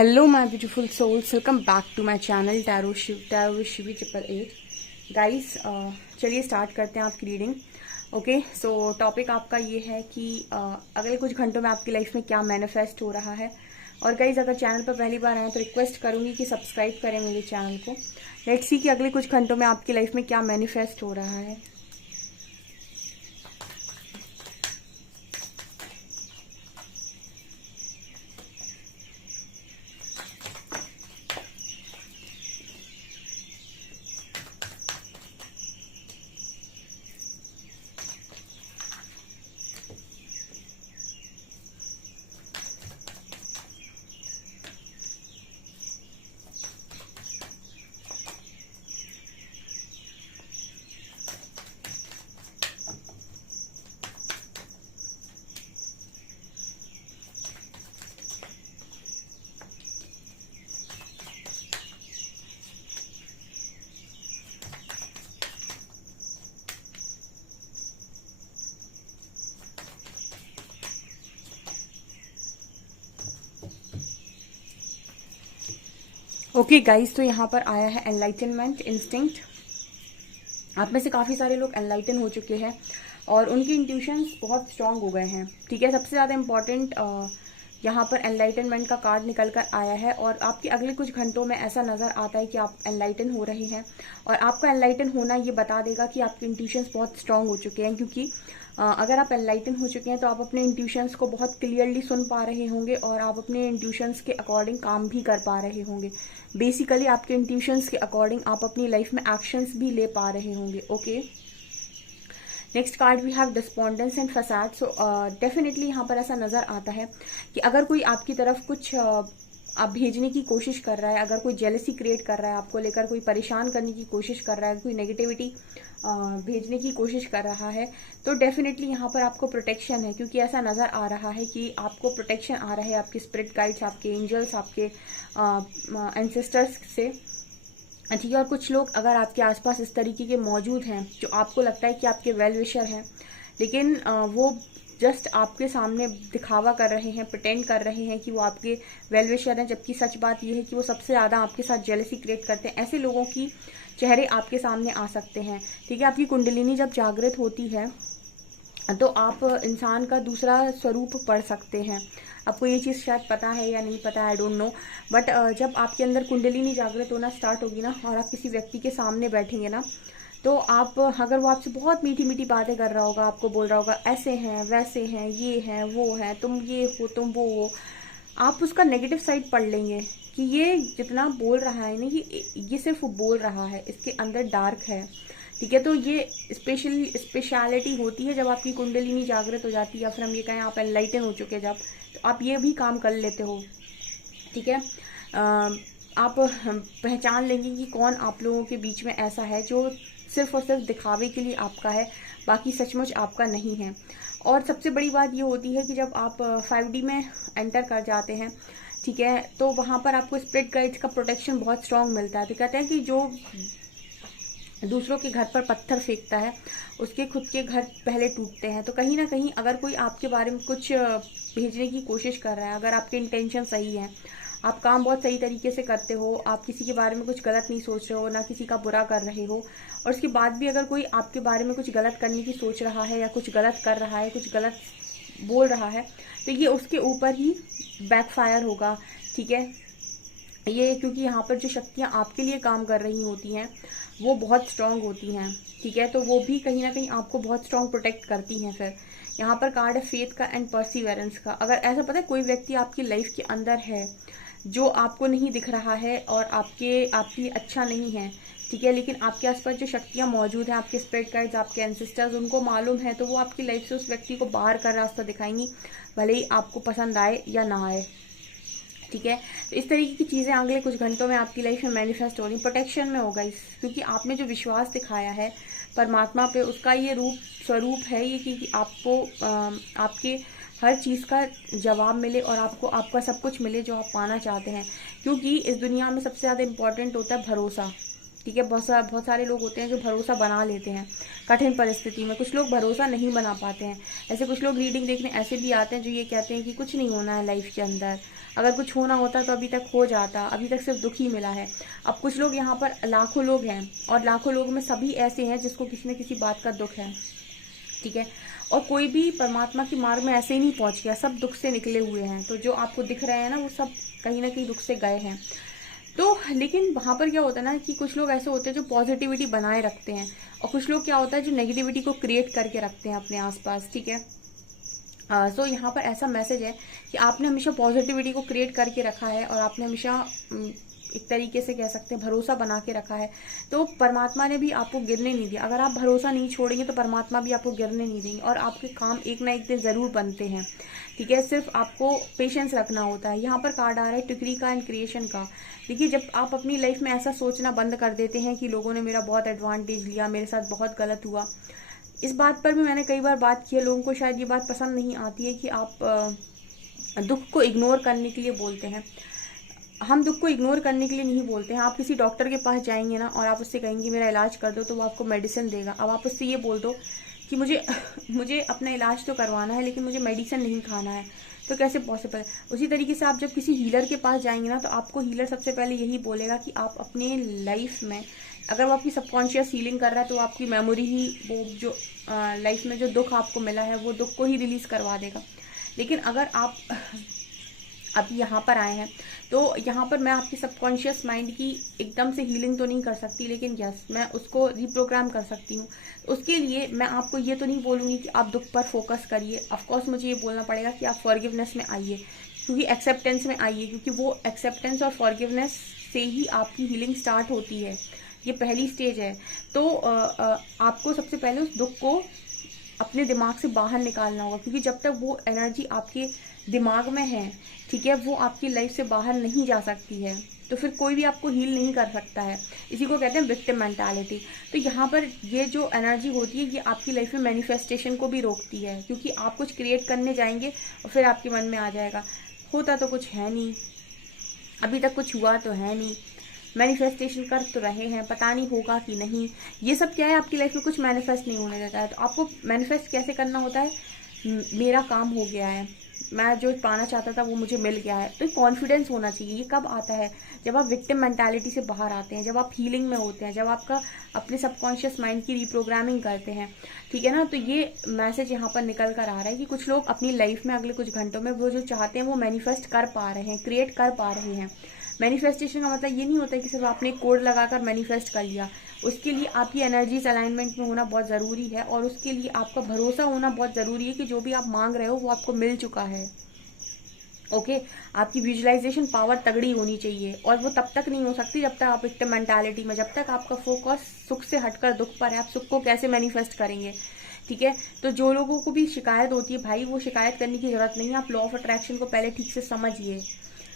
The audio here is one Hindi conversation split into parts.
Hello, my beautiful souls. Welcome back to my channel Tarot with Shivi 888. Guys, चलिए स्टार्ट करते हैं आपकी रीडिंग. ओके, सो टॉपिक आपका ये है कि अगले कुछ घंटों में आपकी लाइफ में क्या मैनिफेस्ट हो रहा है. और गाइज, अगर चैनल पर पहली बार आए तो रिक्वेस्ट करूंगी कि सब्सक्राइब करें मेरे चैनल को. लेट्स सी कि अगले कुछ घंटों में आपकी लाइफ में क्या मैनिफेस्ट हो रहा है. ओके गाइज, तो यहाँ पर आया है एनलाइटनमेंट इंस्टिंक्ट. आप में से काफ़ी सारे लोग एनलाइटन हो चुके हैं और उनके इंट्यूशंस बहुत स्ट्रांग हो गए हैं. ठीक है, सबसे ज़्यादा इम्पॉर्टेंट यहाँ पर एनलाइटनमेंट का कार्ड निकल कर आया है. और आपके अगले कुछ घंटों में ऐसा नज़र आता है कि आप एनलाइटन हो रहे हैं. और आपका एनलाइटन होना ये बता देगा कि आपके इंट्यूशंस बहुत स्ट्रांग हो चुके हैं. क्योंकि अगर आप एनलाइटन हो चुके हैं तो आप अपने इंट्यूशंस को बहुत क्लियरली सुन पा रहे होंगे और आप अपने इंट्यूशंस के अकॉर्डिंग काम भी कर पा रहे होंगे. बेसिकली आपके इंट्यूशंस के अकॉर्डिंग आप अपनी लाइफ में एक्शंस भी ले पा रहे होंगे. Okay, next card we have despondence and facade. So definitely यहाँ पर ऐसा नजर आता है कि अगर कोई आपकी तरफ कुछ आप भेजने की कोशिश कर रहा है, अगर कोई जेलसी क्रिएट कर रहा है आपको लेकर, कोई परेशान करने की कोशिश कर रहा है, कोई नेगेटिविटी भेजने की कोशिश कर रहा है, तो डेफिनेटली यहाँ पर आपको प्रोटेक्शन है. क्योंकि ऐसा नज़र आ रहा है कि आपको प्रोटेक्शन आ रहा है आपके स्पिरिट गाइड्स, आपके एंजल्स, आपके एंसेस्टर्स से. ठीक है, और कुछ लोग अगर आपके आसपास इस तरीके के मौजूद हैं जो आपको लगता है कि आपके वेल विशर हैं, लेकिन वो जस्ट आपके सामने दिखावा कर रहे हैं, प्रिटेंड कर रहे हैं कि वो आपके वेल विशर हैं, जबकि सच बात यह है कि वो सबसे ज़्यादा आपके साथ जेलसी क्रिएट करते हैं. ऐसे लोगों की चेहरे आपके सामने आ सकते हैं. ठीक है, आपकी कुंडलिनी जब जागृत होती है तो आप इंसान का दूसरा स्वरूप पढ़ सकते हैं. आपको ये चीज़ शायद पता है या नहीं पता, आई डोंट नो. बट जब आपके अंदर कुंडलिनी जागृत होना स्टार्ट होगी ना और आप किसी व्यक्ति के सामने बैठेंगे ना, तो आप, अगर वो आपसे बहुत मीठी मीठी बातें कर रहा होगा, आपको बोल रहा होगा ऐसे हैं वैसे हैं, ये हैं वो हैं, तुम ये हो तुम वो हो, आप उसका नेगेटिव साइड पढ़ लेंगे कि ये जितना बोल रहा है ना, ये सिर्फ बोल रहा है, इसके अंदर डार्क है. ठीक है, तो ये स्पेशलिटी होती है जब आपकी कुंडलिनी जागृत हो जाती है, या फिर हम ये कहें आप एनलाइटन हो चुके हैं जब, तो आप ये भी काम कर लेते हो. ठीक है, आप पहचान लेंगे कि कौन आप लोगों के बीच में ऐसा है जो सिर्फ और सिर्फ दिखावे के लिए आपका है, बाकी सचमुच आपका नहीं है. और सबसे बड़ी बात ये होती है कि जब आप 5D में एंटर कर जाते हैं, ठीक है, तो वहाँ पर आपको स्पिरिट गाइड्स का प्रोटेक्शन बहुत स्ट्रांग मिलता है. तो कहते हैं कि जो दूसरों के घर पर पत्थर फेंकता है उसके खुद के घर पहले टूटते हैं. तो कहीं ना कहीं अगर कोई आपके बारे में कुछ भेजने की कोशिश कर रहा है, अगर आपके इंटेंशन सही है, आप काम बहुत सही तरीके से करते हो, आप किसी के बारे में कुछ गलत नहीं सोच रहे हो, ना किसी का बुरा कर रहे हो, और उसके बाद भी अगर कोई आपके बारे में कुछ गलत करने की सोच रहा है या कुछ गलत कर रहा है, कुछ गलत बोल रहा है, तो ये उसके ऊपर ही बैकफायर होगा. ठीक है, ये क्योंकि यहाँ पर जो शक्तियाँ आपके लिए काम कर रही होती हैं वो बहुत स्ट्रांग होती हैं. ठीक है, तो वो भी कहीं ना कहीं आपको बहुत स्ट्रांग प्रोटेक्ट करती हैं. फिर यहाँ पर कार्ड है फेथ का एंड परसिवेरेंस का. अगर ऐसा पता है कोई व्यक्ति आपकी लाइफ के अंदर है जो आपको नहीं दिख रहा है और आपके अच्छा नहीं है, ठीक है, लेकिन आपके आसपास जो शक्तियाँ मौजूद हैं, आपके स्पिरिट गाइड्स, आपके एंसेस्टर्स, उनको मालूम है, तो वो आपकी लाइफ से उस व्यक्ति को बाहर का रास्ता दिखाएंगी, भले ही आपको पसंद आए या ना आए. ठीक है, तो इस तरीके की चीज़ें अगले कुछ घंटों में आपकी लाइफ में मैनिफेस्ट हो रही, प्रोटेक्शन में होगा इस, क्योंकि आपने जो विश्वास दिखाया है परमात्मा पे, उसका ये स्वरूप है ये कि आपको आपके हर चीज़ का जवाब मिले और आपको आपका सब कुछ मिले जो आप पाना चाहते हैं. क्योंकि इस दुनिया में सबसे ज़्यादा इम्पोर्टेंट होता है भरोसा. ठीक है। बहुत सारे लोग होते हैं जो भरोसा बना लेते हैं कठिन परिस्थिति में, कुछ लोग भरोसा नहीं बना पाते हैं। ऐसे कुछ लोग रीडिंग देखने ऐसे भी आते हैं जो ये कहते हैं कि कुछ नहीं होना है लाइफ के अंदर, अगर कुछ होना होता तो अभी तक हो जाता, अभी तक सिर्फ दुख ही मिला है। अब कुछ लोग यहाँ पर लाखों लोग हैं और लाखों लोग में सभी ऐसे हैं जिसको किसी न किसी बात का दुख है, ठीक है। और कोई भी परमात्मा की मार्ग में ऐसे ही नहीं पहुंच गया, सब दुख से निकले हुए हैं। तो जो आपको दिख रहे हैं ना वो सब कहीं ना कहीं दुख से गए हैं। तो लेकिन वहां पर क्या होता है ना कि कुछ लोग ऐसे होते हैं जो पॉजिटिविटी बनाए रखते हैं और कुछ लोग क्या होता है जो नेगेटिविटी को क्रिएट करके रखते हैं अपने आसपास, ठीक है। सो यहाँ पर ऐसा मैसेज है कि आपने हमेशा पॉजिटिविटी को क्रिएट करके रखा है और आपने हमेशा एक तरीके से कह सकते हैं भरोसा बना के रखा है, तो परमात्मा ने भी आपको गिरने नहीं दिया। अगर आप भरोसा नहीं छोड़ेंगे तो परमात्मा भी आपको गिरने नहीं देंगे और आपके काम एक ना एक दिन जरूर बनते हैं, ठीक है। सिर्फ आपको पेशेंस रखना होता है। यहाँ पर कार्ड आ रहा है ट्रिकरी का एंड क्रिएशन का। देखिए, जब आप अपनी लाइफ में ऐसा सोचना बंद कर देते हैं कि लोगों ने मेरा बहुत एडवांटेज लिया, मेरे साथ बहुत गलत हुआ, इस बात पर भी मैंने कई बार बात की है, लोगों को शायद ये बात पसंद नहीं आती है कि आप दुख को इग्नोर करने के लिए बोलते हैं। हम दुख को इग्नोर करने के लिए नहीं बोलते हैं। आप किसी डॉक्टर के पास जाएंगे ना और आप उससे कहेंगे मेरा इलाज कर दो, तो वो आपको मेडिसिन देगा। अब आप उससे ये बोल दो कि मुझे अपना इलाज तो करवाना है लेकिन मुझे मेडिसिन नहीं खाना है, तो कैसे पॉसिबल है। उसी तरीके से आप जब किसी हीलर के पास जाएंगे ना तो आपको हीलर सबसे पहले यही बोलेगा कि आप अपने लाइफ में, अगर वो आपकी सबकॉन्शियस हीलिंग कर रहा है तो आपकी मेमोरी ही वो जो लाइफ में जो दुख आपको मिला है वो दुख को ही रिलीज करवा देगा। लेकिन अगर आप अभी यहाँ पर आए हैं तो यहाँ पर मैं आपकी सबकॉन्शियस माइंड की एकदम से हीलिंग तो नहीं कर सकती, लेकिन यस मैं उसको रिप्रोग्राम कर सकती हूँ। उसके लिए मैं आपको ये तो नहीं बोलूँगी कि आप दुख पर फोकस करिए। ऑफकोर्स मुझे ये बोलना पड़ेगा कि आप फॉरगिवनेस में आइए, क्योंकि एक्सेप्टेंस में आइए, क्योंकि वो एक्सेप्टेंस और फॉरगिवनेस से ही आपकी हीलिंग स्टार्ट होती है। ये पहली स्टेज है। तो आपको सबसे पहले उस दुख को अपने दिमाग से बाहर निकालना होगा, क्योंकि जब तक वो एनर्जी आपके दिमाग में है, ठीक है, वो आपकी लाइफ से बाहर नहीं जा सकती है। तो फिर कोई भी आपको हील नहीं कर सकता है। इसी को कहते हैं विक्टिम मेंटालिटी। तो यहाँ पर ये जो एनर्जी होती है ये आपकी लाइफ में मैनिफेस्टेशन को भी रोकती है, क्योंकि आप कुछ क्रिएट करने जाएंगे और फिर आपके मन में आ जाएगा होता तो कुछ है नहीं, अभी तक कुछ हुआ तो है नहीं, मैनिफेस्टेशन कर तो रहे हैं, पता नहीं होगा कि नहीं। ये सब क्या है, आपकी लाइफ में कुछ मैनिफेस्ट नहीं होने देता है। तो आपको मैनिफेस्ट कैसे करना होता है, मेरा काम हो गया है, मैं जो पाना चाहता था वो मुझे मिल गया है। तो कॉन्फिडेंस होना चाहिए। ये कब आता है, जब आप विक्टिम मेंटालिटी से बाहर आते हैं, जब आप हीलिंग में होते हैं, जब आपका अपने सबकॉन्शियस माइंड की रिप्रोग्रामिंग करते हैं, ठीक है ना। तो ये मैसेज यहाँ पर निकल कर आ रहा है कि कुछ लोग अपनी लाइफ में अगले कुछ घंटों में वो जो चाहते हैं वो मैनिफेस्ट कर पा रहे हैं, क्रिएट कर पा रहे हैं। मैनिफेस्टेशन का मतलब ये नहीं होता कि सिर्फ आपने कोड लगाकर मैनिफेस्ट कर लिया। उसके लिए आपकी एनर्जीज अलाइनमेंट में होना बहुत ज़रूरी है और उसके लिए आपका भरोसा होना बहुत ज़रूरी है कि जो भी आप मांग रहे हो वो आपको मिल चुका है। ओके, आपकी विजुअलाइजेशन पावर तगड़ी होनी चाहिए और वो तब तक नहीं हो सकती जब तक आप विक्टिम मेंटालिटी में, जब तक आपका फोकस सुख से हटकर दुख पर है। आप सुख को कैसे मैनिफेस्ट करेंगे, ठीक है। तो जो लोगों को भी शिकायत होती है भाई, वो शिकायत करने की जरूरत नहीं है। आप लॉ ऑफ अट्रैक्शन को पहले ठीक से समझिए।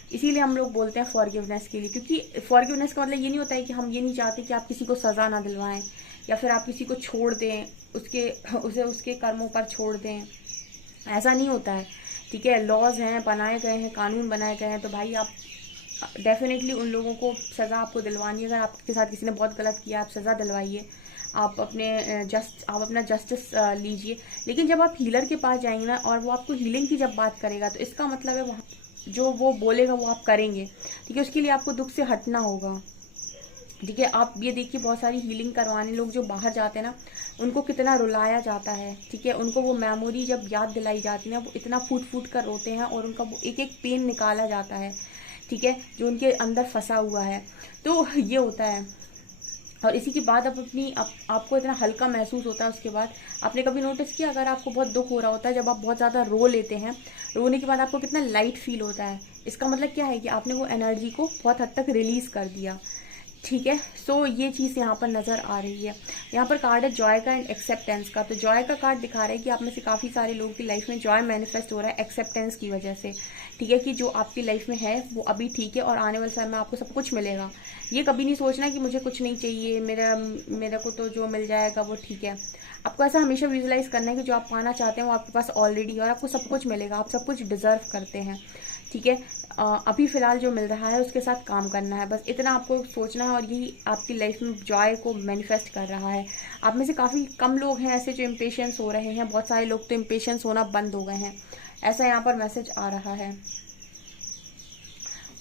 इसीलिए हम लोग बोलते हैं फॉरगिवनेस के लिए, क्योंकि फॉरगिवनेस का मतलब ये नहीं होता है कि हम ये नहीं चाहते कि आप किसी को सजा ना दिलवाएं या फिर आप किसी को छोड़ दें, उसके कर्मों पर छोड़ दें। ऐसा नहीं होता है, ठीक है। लॉज हैं, बनाए गए हैं, कानून बनाए गए हैं, तो भाई आप डेफिनेटली उन लोगों को सजा आपको दिलवानी है। अगर आपके साथ किसी ने बहुत गलत किया, आप सजा दिलवाइए, आप अपना जस्टिस लीजिए। लेकिन जब आप हीलर के पास जाएंगे ना और वो आपको हीलिंग की जब बात करेगा तो इसका मतलब है वहाँ जो वो बोलेगा वो आप करेंगे, ठीक है। उसके लिए आपको दुख से हटना होगा, ठीक है। आप ये देखिए, बहुत सारी हीलिंग करवाने लोग जो बाहर जाते हैं ना, उनको कितना रुलाया जाता है, ठीक है। उनको वो मेमोरी जब याद दिलाई जाती है ना, वो इतना फूट फूट कर रोते हैं और उनका वो एक एक पेन निकाला जाता है, ठीक है, जो उनके अंदर फंसा हुआ है। तो ये होता है और इसी के बाद आपको इतना हल्का महसूस होता है। उसके बाद आपने कभी नोटिस किया, अगर आपको बहुत दुख हो रहा होता है, जब आप बहुत ज़्यादा रो लेते हैं, रोने के बाद आपको कितना लाइट फील होता है। इसका मतलब क्या है कि आपने वो एनर्जी को बहुत हद तक रिलीज कर दिया, ठीक है। सो ये चीज़ यहाँ पर नज़र आ रही है। यहाँ पर कार्ड है जॉय का एंड एक्सेप्टेंस का। तो जॉय का कार्ड दिखा रहा है कि आप में से काफ़ी सारे लोगों की लाइफ में जॉय मैनिफेस्ट हो रहा है एक्सेप्टेंस की वजह से, ठीक है, कि जो आपकी लाइफ में है वो अभी ठीक है और आने वाले समय में आपको सब कुछ मिलेगा। ये कभी नहीं सोचना कि मुझे कुछ नहीं चाहिए, मेरा को तो जो मिल जाएगा वो ठीक है। आपको ऐसा हमेशा विजुलाइज करना है कि जो आप पाना चाहते हैं वो आपके पास ऑलरेडी है और आपको सब कुछ मिलेगा। आप सब कुछ डिजर्व करते हैं, ठीक है। अभी फिलहाल जो मिल रहा है उसके साथ काम करना है, बस इतना आपको सोचना है और यही आपकी लाइफ में जॉय को मैनिफेस्ट कर रहा है। आप में से काफ़ी कम लोग हैं ऐसे जो इम्पेशेंस हो रहे हैं, बहुत सारे लोग तो इम्पेशेंस होना बंद हो गए हैं, ऐसा यहाँ पर मैसेज आ रहा है।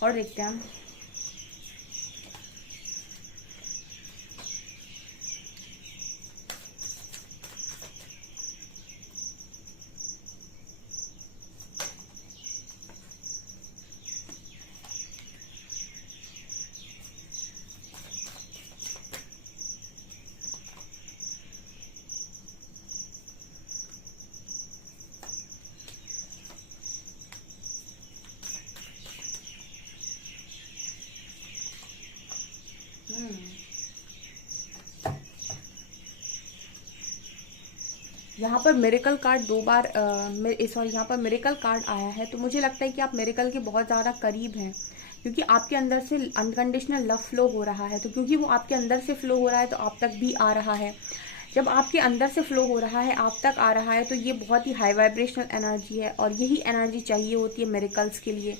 और देखते हैं यहाँ पर मिरेकल कार्ड 2 बार सॉरी यहाँ पर मिरेकल कार्ड आया है, तो मुझे लगता है कि आप मिरेकल के बहुत ज़्यादा करीब हैं, क्योंकि आपके अंदर से अनकंडीशनल लव फ्लो हो रहा है। तो क्योंकि वो आपके अंदर से फ्लो हो रहा है तो आप तक भी आ रहा है। जब आपके अंदर से फ्लो हो रहा है, आप तक आ रहा है, तो ये बहुत ही हाई वाइब्रेशनल एनर्जी है और यही एनर्जी चाहिए होती है मिरेकल्स के लिए।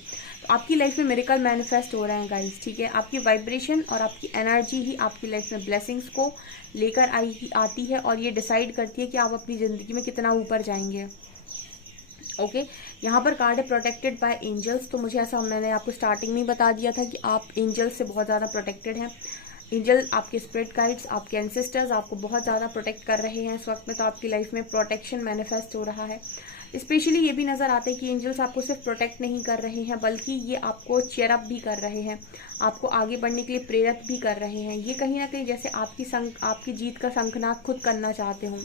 तो आपकी लाइफ में मिरेकल मैनिफेस्ट हो रहे हैं गाइस, ठीक है। आपकी वाइब्रेशन और आपकी एनर्जी ही आपकी लाइफ में ब्लेसिंग्स को लेकर आती है और ये डिसाइड करती है कि आप अपनी जिंदगी में कितना ऊपर जाएंगे। ओके यहाँ पर कार्ड है प्रोटेक्टेड बाय एंजल्स। तो मुझे ऐसा, मैंने आपको स्टार्टिंग में ही बता दिया था कि आप एंजल्स से बहुत ज़्यादा प्रोटेक्टेड हैं। एंजल, आपके स्पिरिट गाइड्स, आपके एंसेस्टर्स आपको बहुत ज़्यादा प्रोटेक्ट कर रहे हैं इस वक्त में। तो आपकी लाइफ में प्रोटेक्शन मैनिफेस्ट हो रहा है। स्पेशली ये भी नजर आता है कि एंजल्स आपको सिर्फ प्रोटेक्ट नहीं कर रहे हैं, बल्कि ये आपको चेयर अप भी कर रहे हैं, आपको आगे बढ़ने के लिए प्रेरित भी कर रहे हैं। ये कहीं ना कहीं जैसे आपकी जीत का शंखनाद खुद करना चाहते हो।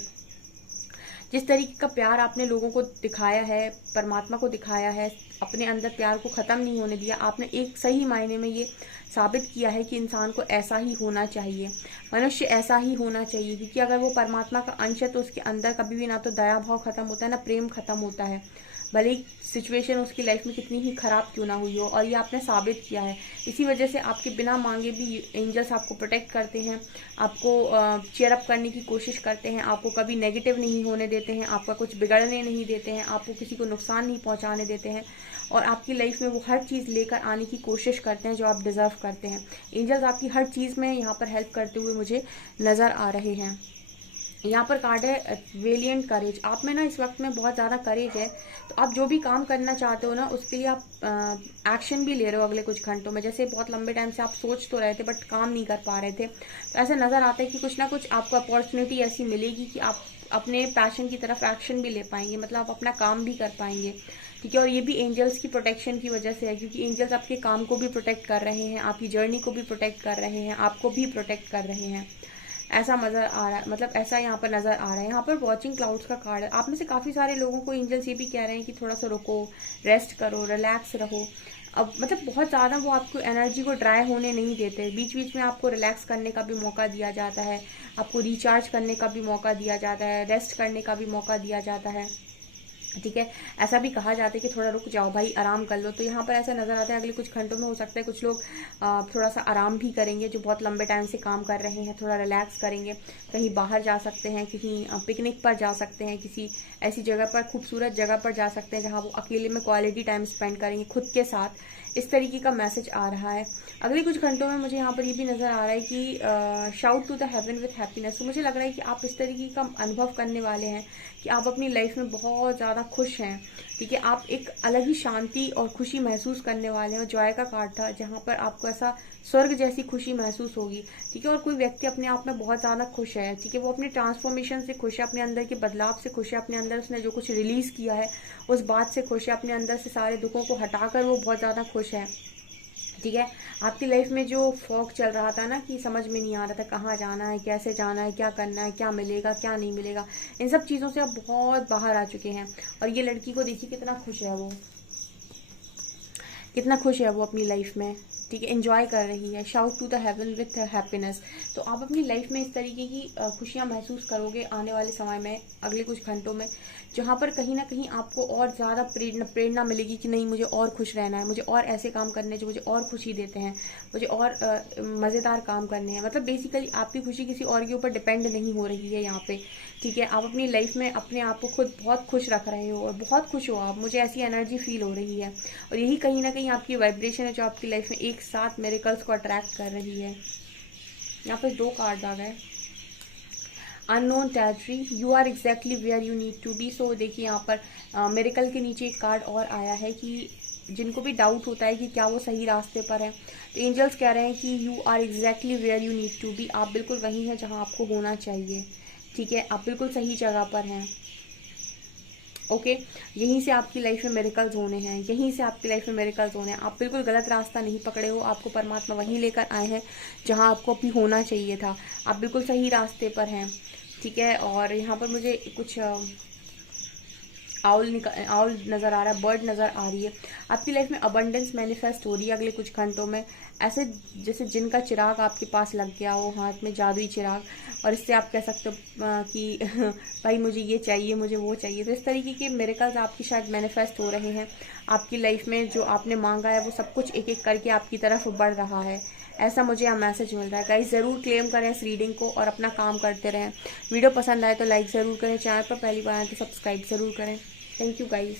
जिस तरीके का प्यार आपने लोगों को दिखाया है, परमात्मा को दिखाया है, अपने अंदर प्यार को खत्म नहीं होने दिया, आपने एक सही मायने में ये साबित किया है कि इंसान को ऐसा ही होना चाहिए, मनुष्य ऐसा ही होना चाहिए। क्योंकि अगर वो परमात्मा का अंश है तो उसके अंदर कभी भी ना तो दया भाव खत्म होता है, ना प्रेम खत्म होता है, भले ही सिचुएशन उसकी लाइफ में कितनी ही खराब क्यों ना हुई हो। और ये आपने साबित किया है। इसी वजह से आपके बिना मांगे भी एंजल्स आपको प्रोटेक्ट करते हैं, आपको चेयर अप करने की कोशिश करते हैं, आपको कभी नेगेटिव नहीं होने देते हैं, आपका कुछ बिगड़ने नहीं देते हैं, आपको किसी को नुकसान नहीं पहुंचाने देते हैं, और आपकी लाइफ में वो हर चीज़ लेकर आने की कोशिश करते हैं जो आप डिजर्व करते हैं। एंजल्स आपकी हर चीज़ में यहाँ पर हेल्प करते हुए मुझे नज़र आ रहे हैं। यहाँ पर कार्ड है वेलिएंट करेज। आप में ना इस वक्त में बहुत ज़्यादा करेज है, तो आप जो भी काम करना चाहते हो ना उसके लिए आप एक्शन भी ले रहे हो अगले कुछ घंटों में। जैसे बहुत लंबे टाइम से आप सोच तो रहे थे बट काम नहीं कर पा रहे थे, तो ऐसा नज़र आता है कि कुछ ना कुछ आपको अपॉर्चुनिटी ऐसी मिलेगी कि आप अपने पैशन की तरफ एक्शन भी ले पाएंगे, मतलब आप अपना काम भी कर पाएंगे, ठीक है। और ये भी एंजल्स की प्रोटेक्शन की वजह से है, क्योंकि एंजल्स आपके काम को भी प्रोटेक्ट कर रहे हैं, आपकी जर्नी को भी प्रोटेक्ट कर रहे हैं, आपको भी प्रोटेक्ट कर रहे हैं। ऐसा नजर आ रहा है, मतलब ऐसा यहाँ पर नजर आ रहा है। यहाँ पर वॉचिंग क्लाउड्स का कार्ड है। आप में से काफी सारे लोगों को एंजल्स ये भी कह रहे हैं कि थोड़ा सा रुको, रेस्ट करो, रिलैक्स रहो। अब मतलब बहुत ज्यादा वो आपको एनर्जी को ड्राई होने नहीं देते, बीच बीच में आपको रिलैक्स करने का भी मौका दिया जाता है, आपको रिचार्ज करने का भी मौका दिया जाता है, रेस्ट करने का भी मौका दिया जाता है, ठीक है। ऐसा भी कहा जाता है कि थोड़ा रुक जाओ भाई, आराम कर लो। तो यहाँ पर ऐसा नजर आता है अगले कुछ घंटों में हो सकता है कुछ लोग थोड़ा सा आराम भी करेंगे, जो बहुत लंबे टाइम से काम कर रहे हैं, थोड़ा रिलैक्स करेंगे, कहीं बाहर जा सकते हैं, कहीं पिकनिक पर जा सकते हैं, किसी ऐसी जगह पर, खूबसूरत जगह पर जा सकते हैं जहाँ वो अकेले में क्वालिटी टाइम स्पेंड करेंगे खुद के साथ। इस तरीके का मैसेज आ रहा है। अगले कुछ घंटों में मुझे यहाँ पर ये भी नजर आ रहा है कि shout to the heaven with happiness. तो मुझे लग रहा है कि आप इस तरीके का अनुभव करने वाले हैं कि आप अपनी लाइफ में बहुत ज़्यादा खुश हैं, ठीक है। आप एक अलग ही शांति और खुशी महसूस करने वाले हैं। जॉय का कार्ड था जहाँ पर आपको ऐसा स्वर्ग जैसी खुशी महसूस होगी, ठीक है। और कोई व्यक्ति अपने आप में बहुत ज़्यादा खुश है, ठीक है, वो अपने ट्रांसफॉर्मेशन से खुश है, अपने अंदर के बदलाव से खुश है, अपने अंदर उसने जो कुछ रिलीज किया है उस बात से खुश है, अपने अंदर से सारे दुखों को हटाकर वो बहुत ज़्यादा खुश है, ठीक है। आपकी लाइफ में जो फॉग चल रहा था ना कि समझ में नहीं आ रहा था कहाँ जाना है, कैसे जाना है, क्या करना है, क्या मिलेगा क्या नहीं मिलेगा, इन सब चीज़ों से आप बहुत बाहर आ चुके हैं। और ये लड़की को देखिए कितना खुश है वो, कितना खुश है वो अपनी लाइफ में, ठीक है, एंजॉय कर रही है, shout to the heaven with happiness. तो आप अपनी लाइफ में इस तरीके की खुशियाँ महसूस करोगे आने वाले समय में, अगले कुछ घंटों में, जहाँ पर कहीं ना कहीं आपको और ज़्यादा प्रेरणा मिलेगी कि नहीं, मुझे और खुश रहना है, मुझे और ऐसे काम करने हैं जो मुझे और खुशी देते हैं, मुझे और मज़ेदार काम करने हैं। मतलब बेसिकली आपकी खुशी किसी और के ऊपर डिपेंड नहीं हो रही है यहाँ पे, ठीक है। आप अपनी लाइफ में अपने आप को खुद बहुत खुश रख रहे हो और बहुत खुश हो आप, मुझे ऐसी एनर्जी फील हो रही है। और यही कहीं ना कहीं आपकी वाइब्रेशन है जो आपकी लाइफ में एक साथ मिरेकल्स को अट्रैक्ट कर रही है। यहाँ पे 2 कार्ड आ गए। Unknown territory, you are exactly where you need to be. So देखिए यहाँ पर मिरेकल के नीचे एक कार्ड और आया है कि जिनको भी डाउट होता है कि क्या वो सही रास्ते पर है, तो एंजल्स कह रहे हैं कि you are exactly where you need to be. आप बिल्कुल वहीं हैं जहां आपको होना चाहिए, ठीक है। आप बिल्कुल सही जगह पर हैं, ओके। यहीं से आपकी लाइफ में मिरेकल्स होने हैं, यहीं से आपकी लाइफ में मिरेकल्स होने हैं। आप बिल्कुल गलत रास्ता नहीं पकड़े हो, आपको परमात्मा वहीं लेकर आए हैं जहां आपको अभी होना चाहिए था। आप बिल्कुल सही रास्ते पर हैं, ठीक है। और यहाँ पर मुझे कुछ आउल नज़र आ रहा है, बर्ड नज़र आ रही है। आपकी लाइफ में अबंडेंस मैनिफेस्ट हो रही है अगले कुछ घंटों में, ऐसे जैसे जिनका चिराग आपके पास लग गया हो, हाथ में जादुई चिराग, और इससे आप कह सकते हो कि भाई मुझे ये चाहिए, मुझे वो चाहिए। तो इस तरीके के मिरेकल्स आपकी शायद मैनिफेस्ट हो रहे हैं आपकी लाइफ में। जो आपने मांगा है वो सब कुछ एक एक करके आपकी तरफ बढ़ रहा है, ऐसा मुझे यहाँ मैसेज मिल रहा है। गाइस ज़रूर क्लेम करें इस रीडिंग को और अपना काम करते रहें। वीडियो पसंद आए तो लाइक ज़रूर करें, चैनल पर पहली बार आए तो सब्सक्राइब ज़रूर करें। Thank you guys.